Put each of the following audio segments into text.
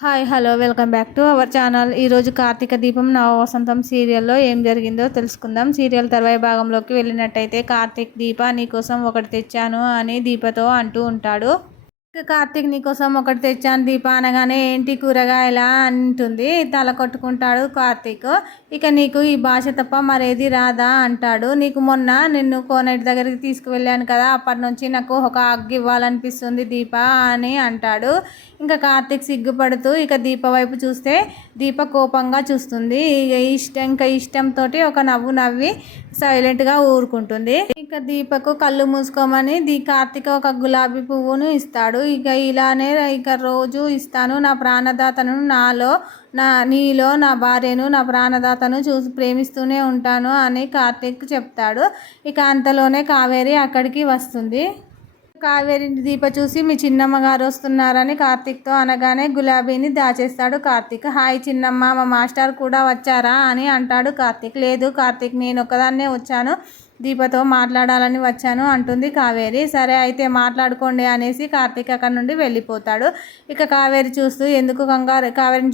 Hi hello welcome back to our channel. ఈరోజు కార్తీక దీపం నవ వసంతం సీరియల్లో ఏం జరిగిందో తెలుసుకుందాం. సీరియల్ తర్వాయి భాగంలోకి వెళ్ళినట్టయితే కార్తీక్ దీప నీకోసం ఒకటి తెచ్చాను అని దీపతో అంటూ ఉంటాడు. కార్తీక్ నీకోసం ఒకటి తెచ్చాను దీప అనగానే ఏంటి కూరగాయలా అంటుంది. తల కొట్టుకుంటాడు కార్తీక్. ఇక నీకు ఈ భాష తప్ప మరేది రాదా అంటాడు. నీకు మొన్న నిన్ను కోనేటి దగ్గరికి తీసుకువెళ్ళాను కదా, అప్పటి నుంచి నాకు ఒక హగ్ ఇవ్వాలనిపిస్తుంది దీప అని అంటాడు. ఇంకా కార్తీక్ సిగ్గుపడుతూ ఇక దీప వైపు చూస్తే దీప కోపంగా చూస్తుంది. ఇంకా ఇష్టంతో ఒక నవ్వు నవ్వి సైలెంట్గా ఊరుకుంటుంది. ఇక దీపకు కళ్ళు మూసుకోమని కార్తీక్ ఒక గులాబీ పువ్వును ఇస్తాడు. ఇక ఇలానే ఇక రోజు ఇస్తాను, నా ప్రాణదాతను నీలో నా భార్యను నా ప్రాణదాతను చూసి ప్రేమిస్తూనే ఉంటాను అని కార్తీక్ చెప్తాడు. ఇక అంతలోనే కావేరి అక్కడికి వస్తుంది. కావేరి దీప చూసి మీ చిన్నమ్మ గారు వస్తున్నారని కార్తీక్తో అనగానే గులాబీని దాచేస్తాడు కార్తీక్. హాయ్ చిన్నమ్మ, మా మాస్టర్ కూడా వచ్చారా అని అంటాడు కార్తీక్. లేదు కార్తీక్, నేను ఒక్కదాన్నే వచ్చాను, దీపతో మాట్లాడాలని వచ్చాను అంటుంది కావేరి. సరే అయితే మాట్లాడుకోండి అనేసి కార్తీక్ అక్కడ నుండి వెళ్ళిపోతాడు. ఇక కావేరిని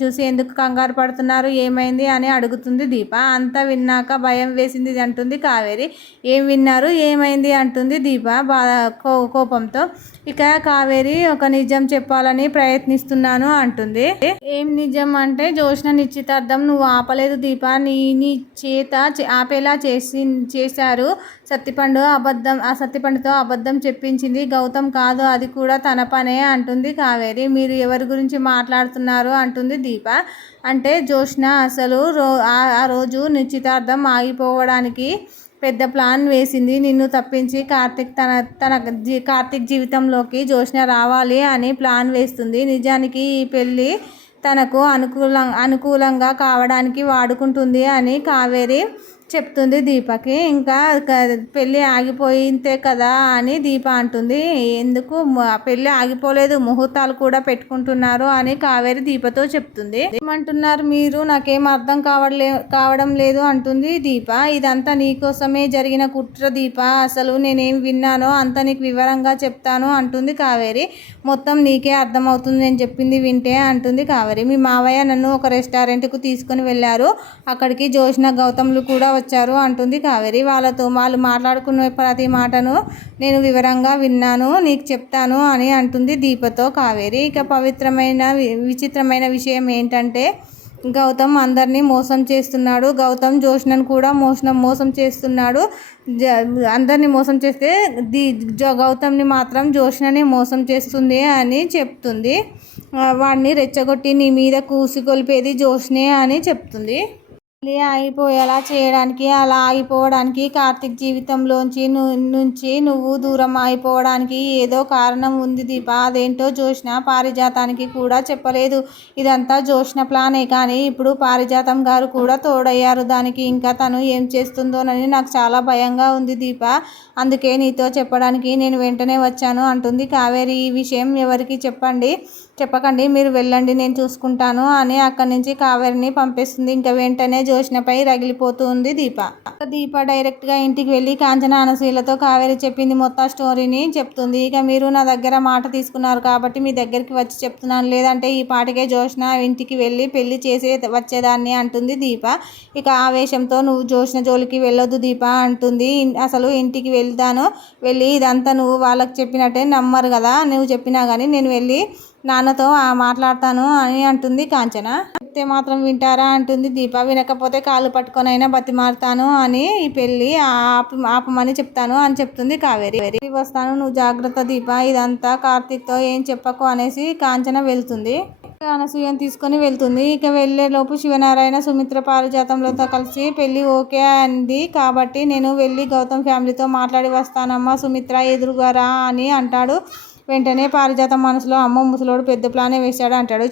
చూసి ఎందుకు కంగారు పడుతున్నారు, ఏమైంది అని అడుగుతుంది దీప. అంతా విన్నాక భయం వేసింది అంటుంది కావేరి. ఏం విన్నారు, ఏమైంది అంటుంది దీప కోపంతో. ఇక కావేరి ఒక నిజం చెప్పాలని ప్రయత్నిస్తున్నాను అంటుంది. ఏం నిజం అంటే జోష్న నిశ్చితార్థం నువ్వు ఆపలేదు దీప, నీ చేత ఆపేలా చేశారు. సత్తిపండుతో అబద్ధం చెప్పించింది గౌతమ్ కాదు, అది కూడా తన పనే అంటుంది కావేరి. మీరు ఎవరి గురించి మాట్లాడుతున్నారు అంటుంది దీప. అంటే జోష్న అసలు ఆ రోజు నిశ్చితార్థం ఆగిపోవడానికి పెద్ద ప్లాన్ వేసింది. నిన్ను తప్పించి కార్తీక్ జీవితంలోకి జోష్న రావాలి అని ప్లాన్ వేస్తుంది. నిజానికి ఈ పెళ్ళి తనకు అనుకూలంగా కావడానికి వాడుకుంటుంది అని కావేరి చెప్తుంది దీపకి. ఇంకా పెళ్ళి ఆగిపోయిందే కదా అని దీప అంటుంది. ఎందుకు పెళ్ళి ఆగిపోలేదు, ముహూర్తాలు కూడా పెట్టుకుంటున్నారు అని కావేరి దీపతో చెప్తుంది. ఏమంటున్నారు మీరు, నాకేం అర్థం కావడం లేదు అంటుంది దీప. ఇదంతా నీకోసమే జరిగిన కుట్ర దీప, అసలు నేనేం విన్నానో అంత నీకు వివరంగా చెప్తాను అంటుంది కావేరి. మొత్తం నీకే అర్థమవుతుంది నేను చెప్పింది వింటే అంటుంది కావేరి. మీ మావయ్య నన్ను ఒక రెస్టారెంట్కు తీసుకొని వెళ్ళారు, అక్కడికి జోష్న గౌతమ్లు కూడా వచ్చారు అంటుంది కావేరి. వాళ్ళు మాట్లాడుకున్న ప్రతి మాటను నేను వివరంగా విన్నాను, నీకు చెప్తాను అని అంటుంది దీపతో కావేరి. ఇక విచిత్రమైన విషయం ఏంటంటే గౌతమ్ అందరినీ మోసం చేస్తున్నాడు. గౌతమ్ జోష్నను కూడా మోసం చేస్తున్నాడు. అందరినీ మోసం చేస్తే గౌతమ్ని మాత్రం జోష్నని మోసం చేస్తుంది అని చెప్తుంది. వాడిని రెచ్చగొట్టి నీ మీద కూసికొల్పేది జోష్నే అని చెప్తుంది. ఆగిపోయేలా చేయడానికి, అలా ఆగిపోవడానికి కార్తీక్ జీవితంలోంచి నువ్వు దూరం అయిపోవడానికి ఏదో కారణం ఉంది దీప. అదేంటో జోష్న పారిజాతానికి కూడా చెప్పలేదు. ఇదంతా జోష్న ప్లానే, కానీ ఇప్పుడు పారిజాతం గారు కూడా తోడయ్యారు దానికి. ఇంకా తను ఏం చేస్తుందోనని నాకు చాలా భయంగా ఉంది దీప, అందుకే నీతో చెప్పడానికి నేను వెంటనే వచ్చాను అంటుంది కావేరి. ఈ విషయం ఎవరికి చెప్పకండి, మీరు వెళ్ళండి, నేను చూసుకుంటాను అని అక్కడి నుంచి కావేరిని పంపిస్తుంది. ఇంకా వెంటనే జోష్నపై రగిలిపోతుంది దీప డైరెక్ట్గా ఇంటికి వెళ్ళి కాంచన అనసూయలతో కావేరి చెప్పింది మొత్తం స్టోరీని చెప్తుంది. ఇక మీరు నా దగ్గర మాట తీసుకున్నారు కాబట్టి మీ దగ్గరికి వచ్చి చెప్తున్నాను, లేదంటే ఈ పాటికే జోష్న ఇంటికి వెళ్ళి పెళ్లి చేసి వచ్చేదాన్ని అంటుంది దీప. ఇక ఆవేశంతో నువ్వు జోష్న జోలికి వెళ్ళొద్దు దీప అంటుంది. అసలు ఇంటికి వెళ్ళి ఇదంతా నువ్వు వాళ్ళకి చెప్పినట్టే నమ్మరు కదా, నువ్వు చెప్పినా కానీ నేను వెళ్ళి నాన్నతో మాట్లాడతాను అని అంటుంది కాంచన. చెప్తే మాత్రం వింటారా అంటుంది దీప. వినకపోతే కాళ్ళు పట్టుకొనైనా బతిమారుతాను అని ఈ పెళ్ళి ఆపమని చెప్తాను అని చెప్తుంది కావేరి. వస్తాను, నువ్వు జాగ్రత్త దీప, ఇదంతా కార్తీక్తో ఏం చెప్పకు అనేసి కాంచన వెళ్తుంది. అనసూయను తీసుకొని వెళ్తుంది. ఇక వెళ్ళేలోపు శివనారాయణ సుమిత్ర పారిజాతంలతో కలిసి పెళ్ళి ఓకే అంది కాబట్టి నేను వెళ్ళి గౌతమ్ ఫ్యామిలీతో మాట్లాడి వస్తానమ్మా, సుమిత్ర ఎదురుగా రా అని అంటాడు. వెంటనే పారిజాతం మనసులో అమ్మ ముసలోడు పెద్ద ప్లానే వేశాడు అంటాడు.